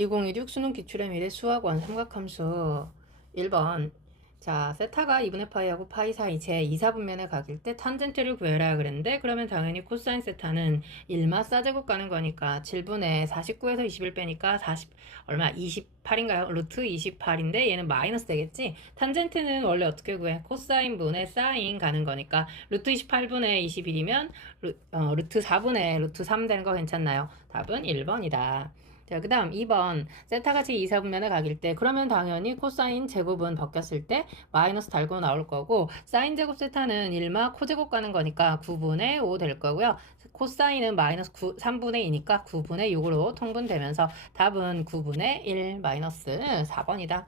2016 수능 기출의 미래 수학원 삼각함수 1번 자 세타가 2분의 파이하고 파이 사이 제 2, 4분면에 각일 때 탄젠트를 구해라 그랬는데 그러면 당연히 코사인 세타는 1마 싸제곱 가는 거니까 7분의 49에서 21 빼니까 40 얼마 28인가요? 루트 28인데 얘는 마이너스 되겠지? 탄젠트는 원래 어떻게 구해? 코사인 분의 사인 가는 거니까 루트 28분의 21이면 루, 어, 루트 4분의 루트 3 되는 거 괜찮나요? 답은 1번이다. 자, 그 다음 2번. 세타같이 2, 4분면에 각일 때, 그러면 당연히 코사인 제곱은 바뀌었을 때 마이너스 달고 나올 거고, 사인 제곱 세타는 1마 코제곱 가는 거니까 9분의 5 될 거고요. 코사인은 마이너스 9, 3분의 2니까 9분의 6으로 통분되면서 답은 9분의 1 마이너스 4번이다.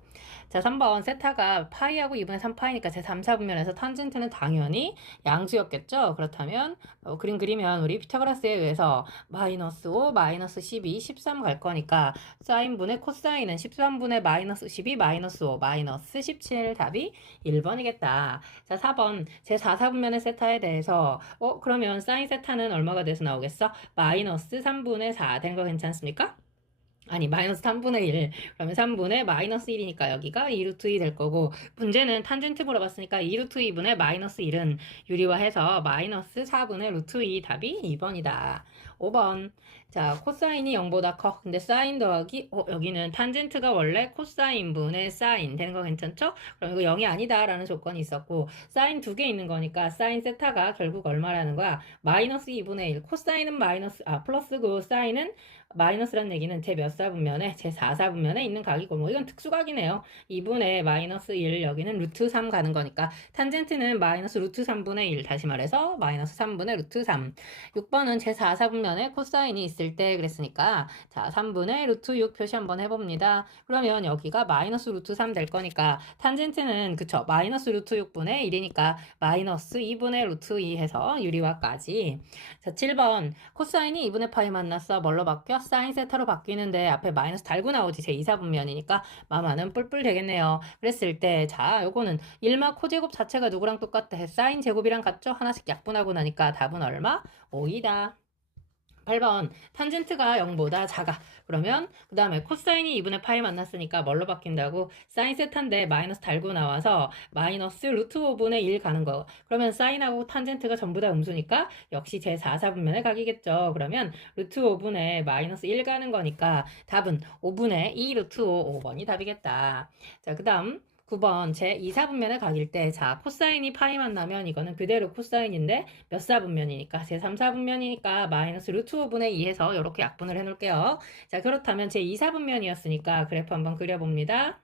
자, 3번. 세타가 파이하고 2분의 3파이니까 제 3, 4분면에서 탄젠트는 당연히 양수였겠죠? 그렇다면, 어, 그림 그리면 우리 피타고라스에 의해서 마이너스 5, 마이너스 12, 13 갈 거니까 사인분의 코사인은 13분의 마이너스 12, 마이너스 5, 마이너스 17 답이 1번이겠다. 자, 4번. 제 4, 4분면의 세타에 대해서 어, 그러면 사인 세타는 얼마가 돼서 나오겠어? 마이너스 3분의 4 된 거 괜찮습니까? 아니 마이너스 3분의 1 그러면 3분의 마이너스 1이니까 여기가 2루트 2 될 거고 문제는 탄젠트 물어봤으니까 2루트 2분의 마이너스 1은 유리화해서 마이너스 4분의 루트 2 답이 2번이다. 5번. 자 코사인이 0보다 커. 근데 사인 더하기 어, 여기는 탄젠트가 원래 코사인 분의 사인. 되는 거 괜찮죠? 그럼 이거 0이 아니다 라는 조건이 있었고 사인 두 개 있는 거니까 사인 세타가 결국 얼마라는 거야? 마이너스 2분의 1 코사인은 마이너스 아 플러스고 사인은 마이너스라는 얘기는 제 몇 사분면에 제 4사분면에 있는 각이고 뭐 이건 특수각이네요. 2분의 마이너스 1 여기는 루트 3 가는 거니까 탄젠트는 마이너스 루트 3분의 1 다시 말해서 마이너스 3분의 루트 3 6번은 제 4사분면에 코사인이 있을 때 그랬으니까 자 3분의 루트 6 표시 한번 해봅니다. 그러면 여기가 마이너스 루트 3 될 거니까 탄젠트는 그쵸 마이너스 루트 6분의 1이니까 마이너스 2분의 루트 2 해서 유리화까지 자 7번 코사인이 2분의 파이 만났어 뭘로 바뀌어? 사인 세타로 바뀌는데 앞에 마이너스 달고 나오지 제 2사 분면이니까 마마는 뿔뿔 되겠네요. 그랬을 때 자 요거는 1마 코제곱 자체가 누구랑 똑같아? 사인 제곱이랑 같죠? 하나씩 약분하고 나니까 답은 얼마? 5이다. 8번. 탄젠트가 0보다 작아. 그러면 그 다음에 코사인이 2분의 파이 만났으니까 뭘로 바뀐다고? 사인 세타인데 마이너스 달고 나와서 마이너스 루트 5분의 1 가는 거. 그러면 사인하고 탄젠트가 전부 다 음수니까 역시 제 4, 4분면의 각이겠죠. 그러면 루트 5분의 마이너스 1 가는 거니까 답은 5분의 2 루트 5 5번이 답이겠다. 자그 다음 9번 제 2, 4분면의 각일 때자 코사인이 파이 만 나면 이거는 그대로 코사인인데 몇 사분면이니까 제 3, 4분면이니까 마이너스 루트 5분의 2해서 이렇게 약분을 해놓을게요. 자 그렇다면 제 2, 4분면이었으니까 그래프 한번 그려봅니다.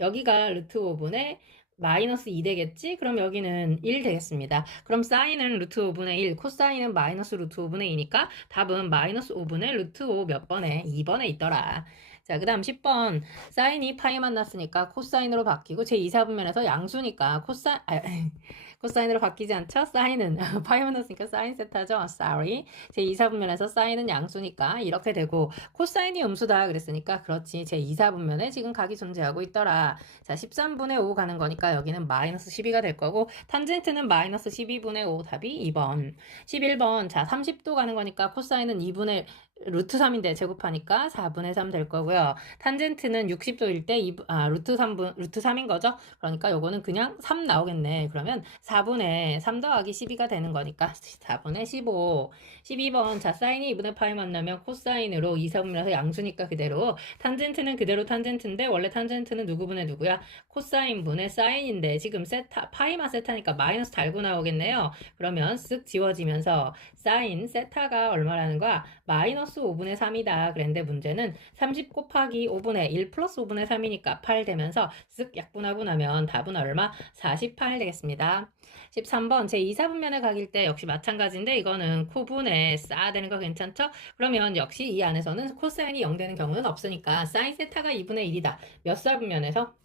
여기가 루트 5분의 마이너스 2 되겠지? 그럼 여기는 1 되겠습니다. 그럼 사인은 루트 5분의 1, 코사인은 마이너스 루트 5분의 2니까 답은 마이너스 5분의 루트 5 몇 번에? 2번에 있더라. 자, 그 다음 10번. 사인이 파이 만났으니까 코사인으로 바뀌고 제 2, 4분면에서 양수니까 코사, 아, 코사인으로 바뀌지 않죠? 사인은 파이 만났으니까 사인 세타죠? sorry. 제 2, 4분면에서 사인은 양수니까 이렇게 되고 코사인이 음수다 그랬으니까 그렇지. 제 2, 4분면에 지금 각이 존재하고 있더라. 자, 13분의 5 가는 거니까 여기는 마이너스 12가 될 거고 탄젠트는 마이너스 12분의 5 답이 2번. 11번. 자, 30도 가는 거니까 코사인은 2분의 루트 3인데 제곱하니까 4분의 3 될 거고요. 탄젠트는 60도일 때 2, 아, 루트 3분, 루트 3인 거죠? 그러니까 요거는 그냥 3 나오겠네. 그러면 4분의 3 더하기 12가 되는 거니까 4분의 15. 12번. 자, 사인이 2분의 파이 만나면 코사인으로 2, 4분면에서 양수니까 그대로. 탄젠트는 그대로 탄젠트인데 원래 탄젠트는 누구분의 누구야? 코사인 분의 사인인데 지금 세타, 파이만 세타니까 마이너스 달고 나오겠네요. 그러면 쓱 지워지면서 사인 세타가 얼마라는 거야? 마이너스 5분의 3이다. 그랬는데 문제는 30 곱하기 5분의 1 플러스 5분의 3이니까 8 되면서 쓱 약분하고 나면 답은 얼마? 48 되겠습니다. 13번 제 2, 4분면에 각일 때 역시 마찬가지인데 이거는 코분에 쌓아 되는 거 괜찮죠? 그러면 역시 이 안에서는 코사인이 0 되는 경우는 없으니까 사인 세타가 2분의 1이다. 몇 사분면에서?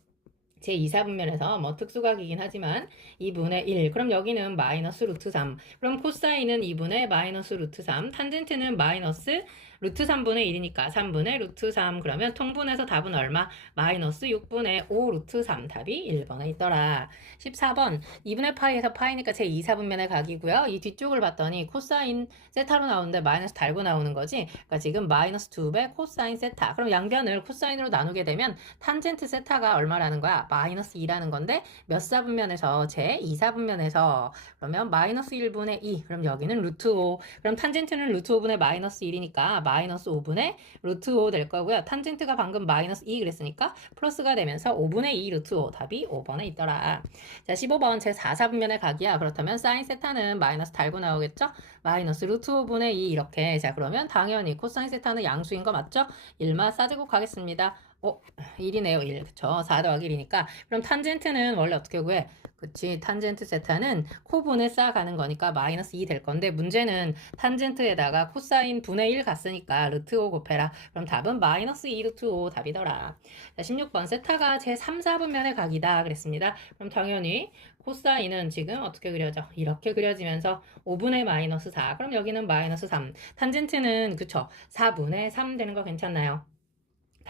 제 2사분면에서 뭐 특수각이긴 하지만 2분의 1. 그럼 여기는 마이너스 루트 3. 그럼 코사인은 2분의 마이너스 루트 3. 탄젠트는 마이너스 루트 3분의 1이니까 3분의 루트 3 그러면 통분해서 답은 얼마? 마이너스 6분의 5 루트 3 답이 1번에 있더라. 14번 2분의 파이에서 파이니까 제 2, 4분면의 각이고요. 이 뒤쪽을 봤더니 코사인 세타로 나오는데 마이너스 달고 나오는 거지. 그러니까 지금 마이너스 2배 코사인 세타. 그럼 양변을 코사인으로 나누게 되면 탄젠트 세타가 얼마라는 거야? 마이너스 2라는 건데 몇 사분면에서 제 2, 4분면에서 그러면 마이너스 1분의 2 그럼 여기는 루트 5 그럼 탄젠트는 루트 5분의 마이너스 1이니까 마이너스 5분의 루트 5 될 거고요. 탄젠트가 방금 마이너스 2 그랬으니까 플러스가 되면서 5분의 2 루트 5 답이 5번에 있더라. 자 15번 제 4, 4분면의 각이야. 그렇다면 사인 세타는 마이너스 달고 나오겠죠? 마이너스 루트 5분의 2 이렇게 자 그러면 당연히 코사인 세타는 양수인 거 맞죠? 1마 싸제곱 가겠습니다. 어, 1이네요, 1. 그쵸? 4 더하기 1이니까. 그럼 탄젠트는 원래 어떻게 구해? 그치. 탄젠트 세타는 코분에 쌓아가는 거니까 마이너스 2 될 건데, 문제는 탄젠트에다가 코사인 분의 1 갔으니까 루트 5 곱해라. 그럼 답은 마이너스 2 루트 5 답이더라. 자, 16번. 세타가 제 3, 4분면의 각이다. 그랬습니다. 그럼 당연히 코사인은 지금 어떻게 그려져? 이렇게 그려지면서 5분의 마이너스 4. 그럼 여기는 마이너스 3. 탄젠트는, 그쵸? 4분의 3 되는 거 괜찮나요?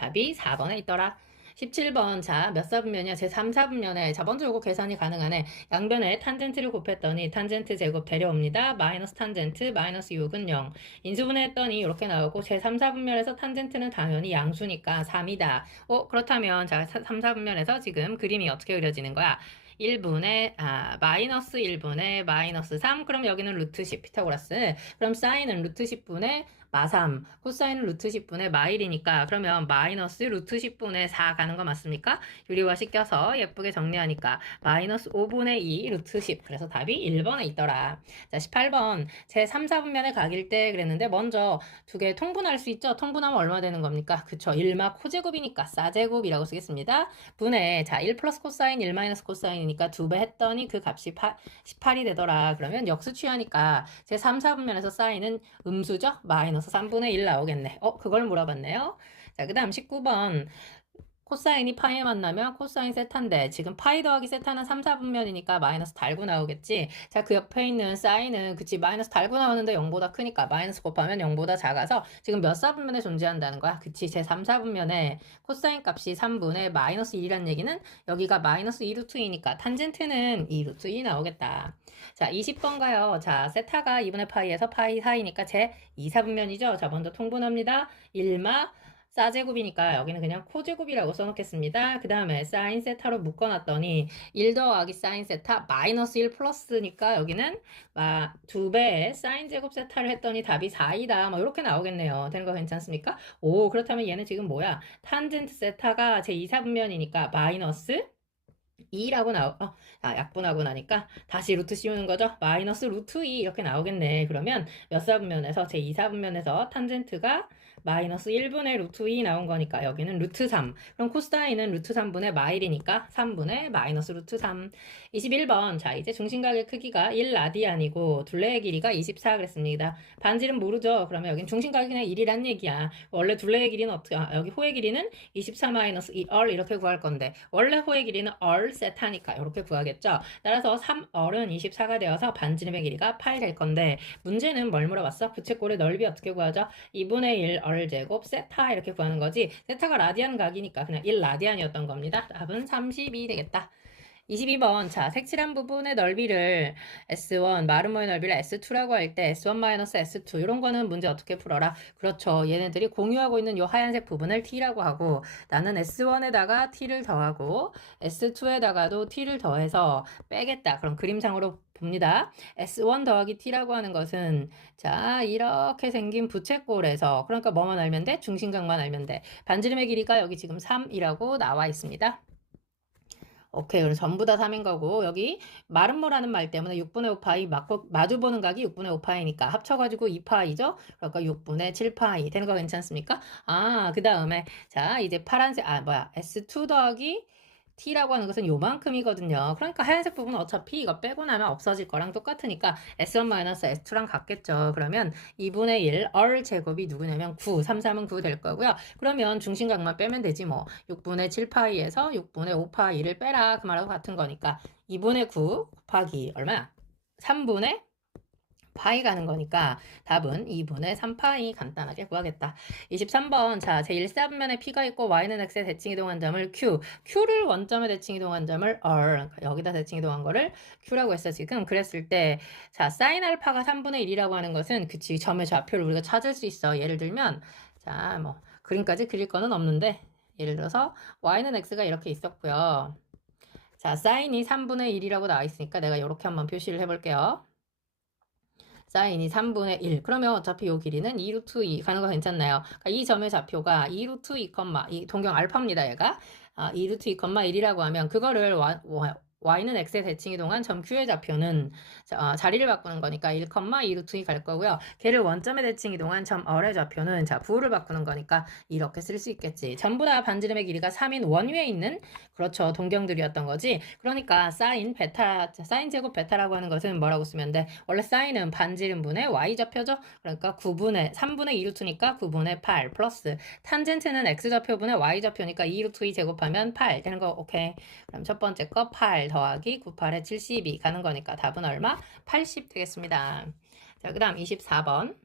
답이 4번에 있더라. 17번 자 몇 사분면이야? 제 3, 4분면에 자 먼저 요거 계산이 가능하네. 양변에 탄젠트를 곱했더니 탄젠트 제곱 데려옵니다. 마이너스 탄젠트 마이너스 6은 0. 인수분해했더니 이렇게 나오고 제 3, 4분면에서 탄젠트는 당연히 양수니까 3이다. 어 그렇다면 자 3, 4분면에서 지금 그림이 어떻게 그려지는 거야? 1분의 아 마이너스 1분의 마이너스 3 그럼 여기는 루트 10 피타고라스 그럼 사인은 루트 10분의 마3 코사인은 루트 10분의 마1이니까 그러면 마이너스 루트 10분의 4 가는 거 맞습니까? 유리화 시켜서 예쁘게 정리하니까 마이너스 5분의 2 루트 10 그래서 답이 1번에 있더라 자 18번 제 3, 4분면의 각일 때 그랬는데 먼저 두 개 통분할 수 있죠? 통분하면 얼마 되는 겁니까? 그쵸 1마 코제곱이니까 싸제곱이라고 쓰겠습니다 분의 자1 플러스 코사인 1 마이너스 코사인이니까 두 배 했더니 그 값이 8, 18이 되더라 그러면 역수 취하니까 제 3, 4분면에서 사인은 음수죠? 마이너스 마이너스 3분의 1 나오겠네. 어, 그걸 물어봤네요. 자, 그 다음 19번. 코사인이 파이에 만나면 코사인 세타인데 지금 파이 더하기 세타는 3, 4분면이니까 마이너스 달고 나오겠지. 자, 그 옆에 있는 사인은 그치 마이너스 달고 나오는데 0보다 크니까 마이너스 곱하면 0보다 작아서 지금 몇 사분면에 존재한다는 거야. 그치 제 3, 4분면에 코사인 값이 3분의 마이너스 1이란 얘기는 여기가 마이너스 2루트 2니까 탄젠트는 2루트 2 나오겠다. 자, 20번 가요. 자, 세타가 2분의 파이에서 파이 사이니까 제 2, 4분면이죠. 자, 먼저 통분합니다. 1마 사제곱이니까 여기는 그냥 코제곱이라고 써놓겠습니다. 그 다음에 사인 세타로 묶어놨더니 1 더하기 사인 세타 마이너스 1 플러스니까 여기는 막 2배의 사인 제곱 세타를 했더니 답이 4이다. 뭐 이렇게 나오겠네요. 되는 거 괜찮습니까? 오 그렇다면 얘는 지금 뭐야? 탄젠트 세타가 제 2, 4분면이니까 마이너스 2라고 나오, 어, 아, 약분하고 나니까 다시 루트 씌우는 거죠. 마이너스 루트 2 이렇게 나오겠네. 그러면 몇 사분면에서 제 2, 4분면에서 탄젠트가 마이너스 1분의 루트 2 나온 거니까 여기는 루트 3. 그럼 코사인은 루트 3분의 마일이니까 3분의 마이너스 루트 3. 21번. 자, 이제 중심각의 크기가 1라디안이고 둘레의 길이가 24 그랬습니다. 반지름 모르죠? 그러면 여긴 중심각이 그냥 1이란 얘기야. 원래 둘레의 길이는 어떻게, 아, 여기 호의 길이는 24 마이너스 2얼 이렇게 구할 건데 원래 호의 길이는 얼 세타니까 이렇게 구하겠죠? 따라서 3얼은 24가 되어서 반지름의 길이가 8 될 건데 문제는 뭘 물어봤어? 부채꼴의 넓이 어떻게 구하죠? 2분의 1열 제곱 세타 이렇게 구하는 거지? 세타가 라디안 각이니까 그냥 1라디안이었던 겁니다. 답은 32 되겠다. 22번. 자 색칠한 부분의 넓이를 S1 마름모의 넓이를 S2라고 할 때 S1-S2 이런 거는 문제 어떻게 풀어라? 그렇죠. 얘네들이 공유하고 있는 이 하얀색 부분을 T라고 하고 나는 S1에다가 T를 더하고 S2에다가도 T를 더해서 빼겠다. 그럼 그림상으로 봅니다. S1 더하기 T라고 하는 것은 자 이렇게 생긴 부채꼴에서 그러니까 뭐만 알면 돼? 중심각만 알면 돼. 반지름의 길이가 여기 지금 3이라고 나와 있습니다. 오케이. 그럼 전부 다 3인 거고, 여기 마름모라는 말 때문에 6분의 5파이 맞고, 마주보는 각이 6분의 5파이니까 합쳐가지고 2파이죠? 그러니까 6분의 7파이. 되는 거 괜찮습니까? 아, 그 다음에, 자, 이제 파란색, 아, 뭐야. S2 더하기 t라고 하는 것은 요만큼이거든요. 그러니까 하얀색 부분은 어차피 이거 빼고 나면 없어질 거랑 똑같으니까 s1-s2랑 같겠죠. 그러면 2분의 1, 얼 제곱이 누구냐면 9, 3, 3은 9 될 거고요. 그러면 중심각만 빼면 되지 뭐. 6분의 7파이에서 6분의 5파이를 빼라. 그 말하고 같은 거니까 2분의 9 곱하기 얼마야? 3분의 파이 가는 거니까 답은 2분의 3파이 간단하게 구하겠다. 23번 자 제1사분면에 P가 있고 Y는 X에 대칭 이동한 점을 Q Q를 원점에 대칭 이동한 점을 R 여기다 대칭 이동한 거를 Q라고 했어 지금 그랬을 때자 사인 알파가 3분의 1이라고 하는 것은 그치 점의 좌표를 우리가 찾을 수 있어 예를 들면 자 뭐 그림까지 그릴 거는 없는데 예를 들어서 Y는 X가 이렇게 있었고요. 자, 사인이 3분의 1이라고 나와 있으니까 내가 이렇게 한번 표시를 해볼게요. 사인이 3분의 1. 그러면 어차피 요 길이는 2루트 2 가는 거 괜찮나요? 그러니까 이 점의 좌표가 2루트 2, 이 동경 알파입니다, 얘가. 아, 2루트 2, 1이라고 하면 그거를 와, 와, y는 x에 대칭 이동한 점 q의 좌표는 자, 어, 자리를 바꾸는 거니까 1, 2 루트 2 갈 거고요. 걔를 원점에 대칭 이동한 점 r의 좌표는 자 부호를 바꾸는 거니까 이렇게 쓸 수 있겠지. 전부 다 반지름의 길이가 3인 원위에 있는 그렇죠 동경들이었던 거지. 그러니까 사인 베타 사인 제곱 베타라고 하는 것은 뭐라고 쓰면 돼? 원래 사인은 반지름분의 y 좌표죠. 그러니까 9분의 3분의 2 루트니까 9분의 8 플러스 탄젠트는 x 좌표분의 y 좌표니까 2 루트 2 제곱하면 8 되는 거 오케이. 그럼 첫 번째 거 8 더하기 98에 72 가는 거니까 답은 얼마? 80 되겠습니다. 자, 그 다음 24번.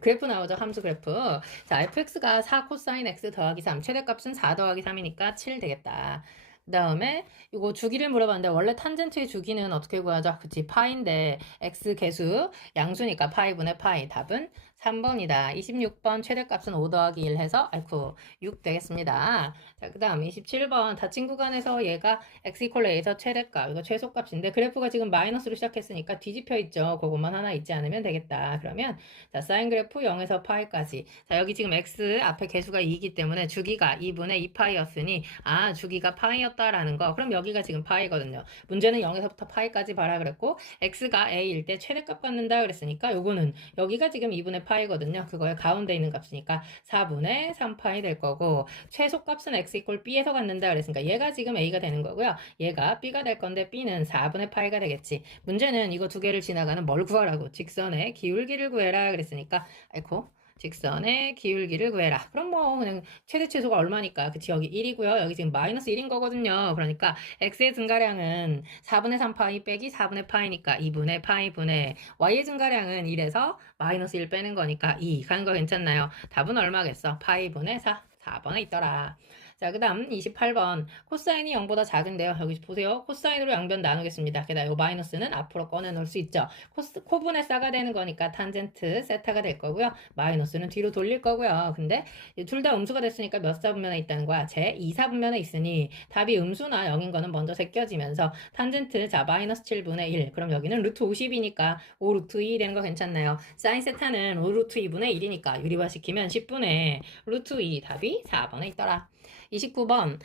그래프 나오죠. 함수 그래프. 자, fx가 4 코사인 x 더하기 3. 최대값은 4 더하기 3이니까 7 되겠다. 그 다음에 이거 주기를 물어봤는데 원래 탄젠트의 주기는 어떻게 구하죠? 그치 파인데 x 개수 양수니까 파이분의 파이 답은 3번이다. 26번 최대값은 5 더하기 1 해서 아이쿠 6 되겠습니다. 자, 그 다음 27번 닫힌 구간에서 얘가 x 이퀄 a에서 최대값 이거 최소값인데 그래프가 지금 마이너스로 시작했으니까 뒤집혀 있죠. 그것만 하나 있지 않으면 되겠다. 그러면 자 사인 그래프 0에서 파이까지 자 여기 지금 x 앞에 개수가 2이기 때문에 주기가 2분의 2파이였으니 아 주기가 파이였다라는 거 그럼 여기가 지금 파이거든요. 문제는 0에서부터 파이까지 봐라 그랬고 x가 a일 때 최대값 갖는다 그랬으니까 요거는 여기가 지금 2분의 파이거든요. 그거에 가운데 있는 값이니까 4분의 3파이 될 거고 최소값은 x 이꼴 b에서 갖는다 그랬으니까 얘가 지금 a가 되는 거고요. 얘가 b가 될 건데 b는 4분의 파이가 되겠지. 문제는 이거 두 개를 지나가는 뭘 구하라고 직선의 기울기를 구해라 그랬으니까 아이코 직선의 기울기를 구해라. 그럼 뭐 그냥 최대 최소가 얼마니까 그치 여기 1이고요. 여기 지금 마이너스 1인 거거든요. 그러니까 x의 증가량은 4분의 3 파이 빼기 4분의 파이니까 2분의 파이 분의 y의 증가량은 1에서 마이너스 1 빼는 거니까 2 가는 거 괜찮나요? 답은 얼마겠어? 파이 분의 4 4번에 있더라. 자, 그 다음 28번. 코사인이 0보다 작은데요. 여기 보세요. 코사인으로 양변 나누겠습니다. 게다가 이 마이너스는 앞으로 꺼내놓을 수 있죠. 코스, 코분의 싸가 되는 거니까 탄젠트 세타가 될 거고요. 마이너스는 뒤로 돌릴 거고요. 근데 둘 다 음수가 됐으니까 몇 사분면에 있다는 거야? 제 2사분면에 있으니 답이 음수나 0인 거는 먼저 새겨지면서 탄젠트 자 마이너스 7분의 1. 그럼 여기는 루트 50이니까 5 루트 2 되는 거 괜찮나요? 사인 세타는 5 루트 2분의 1이니까 유리화시키면 10분의 루트 2 답이 4번에 있더라. 29번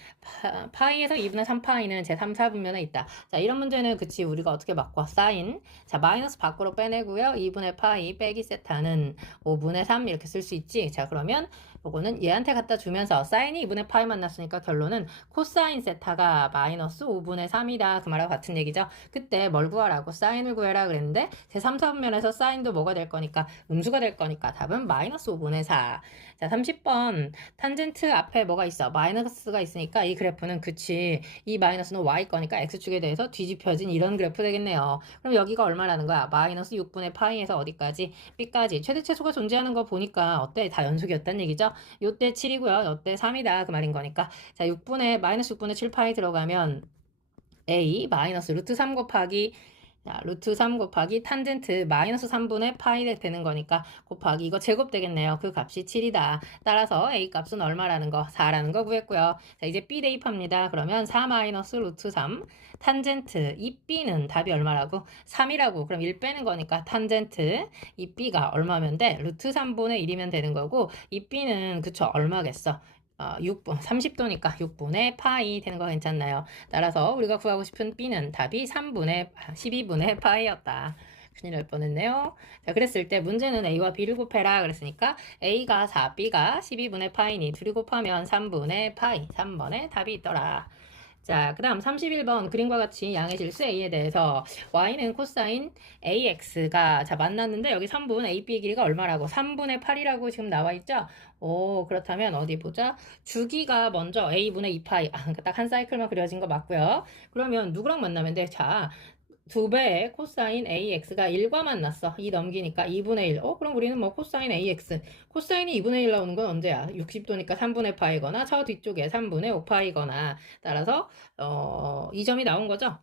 파, 이에서 2분의 3파이는 제 3, 4분면에 있다. 자 이런 문제는 그치 우리가 어떻게 바꿔? 사인 자 마이너스 밖으로 빼내고요. 2분의 파이 빼기 세타는 5분의 3 이렇게 쓸 수 있지. 자 그러면 요거는 얘한테 갖다 주면서 사인이 2분의 파이 만났으니까 결론은 코사인 세타가 마이너스 5분의 3이다. 그 말하고 같은 얘기죠. 그때 뭘 구하라고 사인을 구해라 그랬는데 제 3, 4분면에서 사인도 뭐가 될 거니까 음수가 될 거니까 답은 마이너스 5분의 4. 자 30번 탄젠트 앞에 뭐가 있어? 마이너스가 있으니까 이 그래프는 그치 이 마이너스는 y 거니까 x축에 대해서 뒤집혀진 이런 그래프 되겠네요. 그럼 여기가 얼마라는 거야? 마이너스 6분의 파이에서 어디까지? b까지 최대 최소가 존재하는 거 보니까 어때? 다 연속이었단 얘기죠? 요때 7이고요. 요때 3이다. 그 말인 거니까. 자, 6분의, 마이너스 6분의 7파이 들어가면 a 마이너스 루트 3 곱하기 자, 루트 3 곱하기 탄젠트 마이너스 3분의 파이 되는 거니까 곱하기 이거 제곱 되겠네요. 그 값이 7이다. 따라서 a 값은 얼마라는 거? 4라는 거 구했고요. 자, 이제 b 대입합니다. 그러면 4 마이너스 루트 3 탄젠트 이 b는 답이 얼마라고? 3이라고. 그럼 1 빼는 거니까 탄젠트 이 b가 얼마면 돼? 루트 3분의 1이면 되는 거고 이 b는 그쵸 얼마겠어? 어, 6분, 30도니까 6분의 파이 되는 거 괜찮나요? 따라서 우리가 구하고 싶은 b는 답이 3분의 12분의 파이였다. 큰일 날 뻔했네요. 자, 그랬을 때 문제는 a와 b를 곱해라 그랬으니까 a가 4, b가 12분의 파이니 둘이 곱하면 3분의 파이 3번에 답이 있더라. 자, 그 다음 31번 그림과 같이 양의 질수 A에 대해서 Y는 코사인 AX가 자 만났는데 여기 3분 AB 길이가 얼마라고? 3분의 8이라고 지금 나와 있죠? 오, 그렇다면 어디 보자. 주기가 먼저 A분의 2파이. 아, 그러니까 딱한 사이클만 그려진 거 맞고요. 그러면 누구랑 만나면 돼? 자, 두 배의 코사인 AX가 1과 만났어. 이 넘기니까 2분의 1. 어, 그럼 우리는 뭐 코사인 AX. 코사인이 2분의 1 나오는 건 언제야? 60도니까 3분의 파이거나 저 뒤쪽에 3분의 5파이거나 따라서 어, 이 점이 나온 거죠.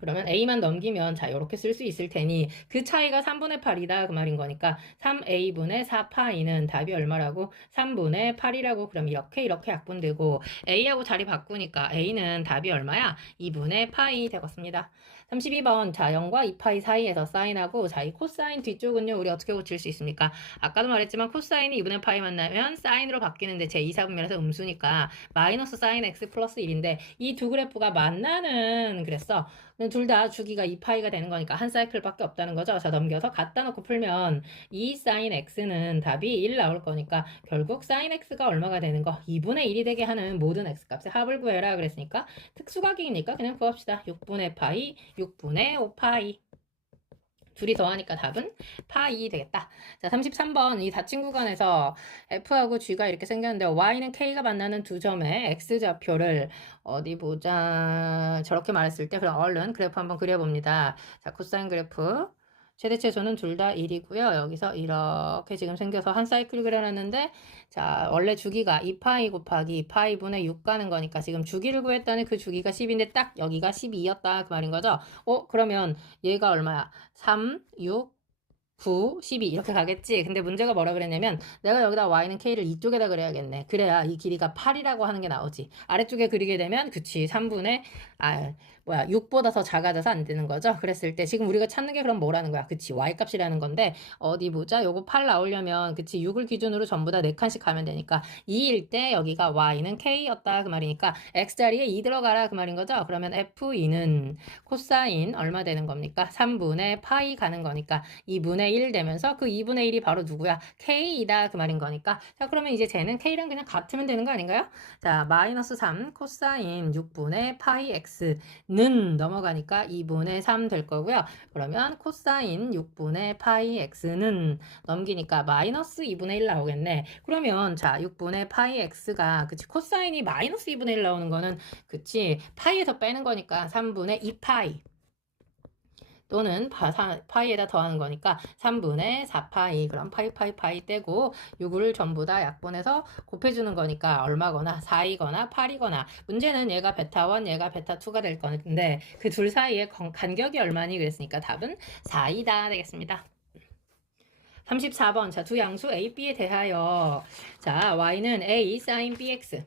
그러면 A만 넘기면 자 이렇게 쓸 수 있을 테니 그 차이가 3분의 8이다 그 말인 거니까 3A분의 4파이는 답이 얼마라고? 3분의 8이라고 그럼 이렇게 이렇게 약분되고 A하고 자리 바꾸니까 A는 답이 얼마야? 2분의 파이 되겠습니다. 32번 자 0과 2파이 사이에서 사인하고 자 이 코사인 뒤쪽은요 우리 어떻게 고칠 수 있습니까? 아까도 말했지만 코사인이 2분의 파이 만나면 사인으로 바뀌는데 제 2, 4분면에서 음수니까 마이너스 사인 x 플러스 1인데 이 두 그래프가 만나는 그랬어 둘 다 주기가 2파이가 되는 거니까 한 사이클밖에 없다는 거죠. 자 넘겨서 갖다 놓고 풀면 2 사인 x는 답이 1 나올 거니까 결국 사인 x가 얼마가 되는 거 2분의 1이 되게 하는 모든 x 값의 합을 구해라 그랬으니까 특수각이니까 그냥 구합시다. 6분의 파이 6분의 5파이 둘이 더하니까 답은 파이 되겠다. 자, 33번 이 닫힌 구간에서 F하고 G가 이렇게 생겼는데 Y는 K가 만나는 두 점의 X좌표를 어디 보자. 저렇게 말했을 때 그럼 얼른 그래프 한번 그려봅니다. 자, 코사인 그래프. 최대 최소는 둘 다 1이고요. 여기서 이렇게 지금 생겨서 한 사이클 그려놨는데 자 원래 주기가 2파이 곱하기 2파이 분의 6 가는 거니까 지금 주기를 구했더니 그 주기가 10인데 딱 여기가 12였다 그 말인 거죠. 어 그러면 얘가 얼마야? 3, 6, 9, 12 이렇게 가겠지. 근데 문제가 뭐라 그랬냐면 내가 여기다 y는 k를 이쪽에다 그려야겠네. 그래야 이 길이가 8이라고 하는 게 나오지. 아래쪽에 그리게 되면 그치 3분의 아 뭐야 6보다 더 작아져서 안 되는 거죠. 그랬을 때 지금 우리가 찾는 게 그럼 뭐라는 거야? 그치 y 값이라는 건데 어디 보자. 요거 8 나오려면 그치 6을 기준으로 전부 다 4칸씩 가면 되니까 2일 때 여기가 y는 k였다 그 말이니까 x자리에 2 들어가라 그 말인 거죠. 그러면 f2는 코사인 얼마 되는 겁니까? 3분의 파이 가는 거니까 2분의 1 되면서 그 2분의 1이 바로 누구야? k이다 그 말인 거니까 자 그러면 이제 쟤는 k랑 그냥 같으면 되는 거 아닌가요? 자 마이너스 3 코사인 6분의 파이 x 는 넘어가니까 2분의 3 될 거고요. 그러면 코사인 6분의 파이 x는 넘기니까 마이너스 2분의 1 나오겠네. 그러면 자 6분의 파이 x가 그치 코사인이 마이너스 2분의 1 나오는 거는 그치 파이에서 빼는 거니까 3분의 2파이 또는 파이에다 더하는 거니까 3분의 4파이 그럼 파이 파이 파이 떼고 6을 전부 다 약분해서 곱해주는 거니까 얼마거나 4이거나 8이거나 문제는 얘가 베타 1 얘가 베타 2가 될 건데 그 둘 사이의 건- 간격이 얼마니 그랬으니까 답은 4이다 되겠습니다. 34번 자 두 양수 a, b에 대하여 자 y는 a sin bx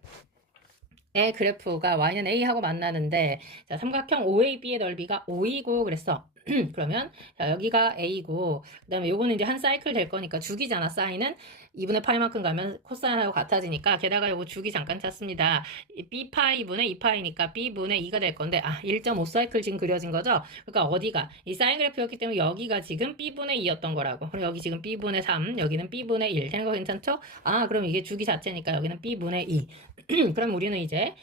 의 그래프가 y는 a하고 만나는데 자 삼각형 OAB의 넓이가 5이고 그랬어. 그러면 자, 여기가 a고 그다음에 요거는 이제 한 사이클 될 거니까 주기잖아. 사인은 2분의 파이만큼 가면 코사인하고 같아지니까 게다가 요거 주기 잠깐 찾습니다. b파이 분의 2파이니까 b분의 2가 될 건데 아 1.5 사이클 지금 그려진 거죠. 그러니까 어디가 이 사인 그래프였기 때문에 여기가 지금 b분의 2였던 거라고. 그럼 여기 지금 b분의 3 여기는 b분의 1 되는 거 괜찮죠? 아 그럼 이게 주기 자체니까 여기는 b분의 2 그럼 우리는 이제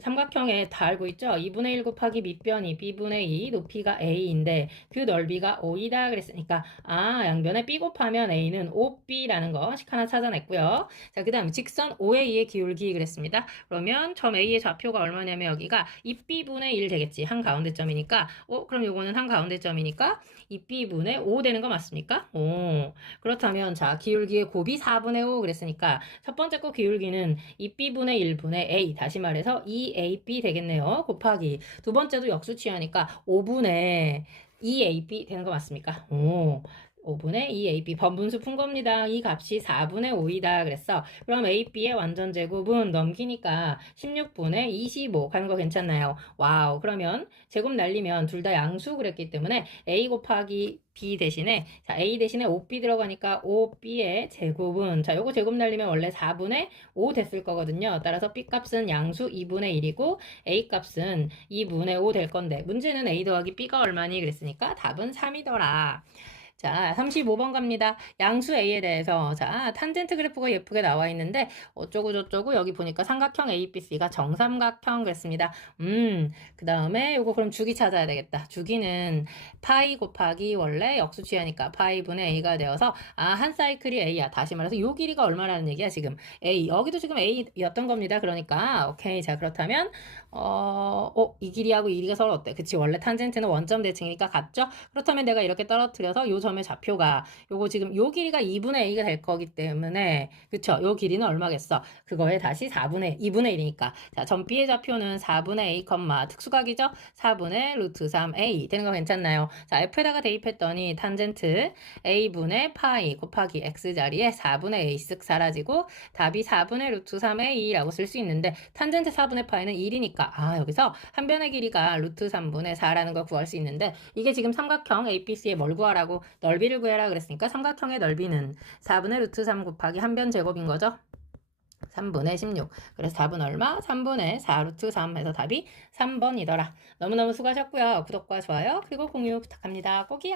삼각형에 다 알고 있죠? 2분의 1 곱하기 밑변이 b분의 2 높이가 a인데 그 넓이가 5이다 그랬으니까 아 양변에 b 곱하면 a는 5b라는 거 식 하나 찾아냈고요. 자 그 다음 직선 5의 2의 기울기 그랬습니다. 그러면 점 a의 좌표가 얼마냐면 여기가 2b분의 1 되겠지. 한 가운데점이니까 어 그럼 요거는 한 가운데점이니까 2b분의 5 되는 거 맞습니까? 오 그렇다면 자 기울기의 곱이 4분의 5 그랬으니까 첫 번째 거 기울기는 2b분의 1분의 a 다시 말해서 2ab 되겠네요. 곱하기 두 번째도 역수 취하니까 5분의 2ab 되는 거 맞습니까? 오 5분의 2ab 번분수 푼 겁니다. 이 값이 4분의 5이다 그랬어. 그럼 ab의 완전 제곱은 넘기니까 16분의 25 가는 거 괜찮나요? 와우. 그러면 제곱 날리면 둘 다 양수 그랬기 때문에 a 곱하기 b 대신에 자 a 대신에 5b 들어가니까 5b의 제곱은 자 요거 제곱 날리면 원래 4분의 5 됐을 거거든요. 따라서 b 값은 양수 2분의 1이고 a 값은 2분의 5 될 건데 문제는 a 더하기 b가 얼마니 그랬으니까 답은 3이더라. 자, 35번 갑니다. 양수 A에 대해서. 자, 탄젠트 그래프가 예쁘게 나와 있는데, 어쩌고 저쩌고 여기 보니까 삼각형 ABC가 정삼각형 그랬습니다. 음, 그 다음에 요거 그럼 주기 찾아야 되겠다. 주기는 파이 곱하기 원래 역수 취하니까 파이분의 A가 되어서, 아, 한 사이클이 A야. 다시 말해서 요 길이가 얼마라는 얘기야, 지금. A. 여기도 지금 A였던 겁니다. 그러니까, 오케이. 자, 그렇다면, 어, 어, 이 길이하고 이 길이가 서로 어때? 그치, 원래 탄젠트는 원점 대칭이니까 같죠? 그렇다면 내가 이렇게 떨어뜨려서 요 점의 좌표가, 요거 지금 요 길이가 2분의 A가 될 거기 때문에, 그쵸? 요 길이는 얼마겠어? 그거에 다시 4분의, 2분의 1이니까. 자, 점 B의 좌표는 4분의 A, 특수각이죠? 4분의 루트 3A. 되는 거 괜찮나요? 자, F에다가 대입했더니 탄젠트 A분의 파이 곱하기 X 자리에 4분의 A 쓱 사라지고, 답이 4분의 루트 3A라고 쓸 수 있는데, 탄젠트 4분의 파이는 1이니까, 아, 여기서 한 변의 길이가 루트 3분의 4라는 걸 구할 수 있는데, 이게 지금 삼각형 ABC의 뭘 구하라고, 넓이를 구해라 그랬으니까, 삼각형의 넓이는 4분의 루트 3 곱하기 한 변 제곱인 거죠? 3분의 16. 그래서 답은 얼마? 3분의 4 루트 3 해서 답이 3번이더라. 너무너무 수고하셨고요. 구독과 좋아요, 그리고 공유 부탁합니다. 꼭이요.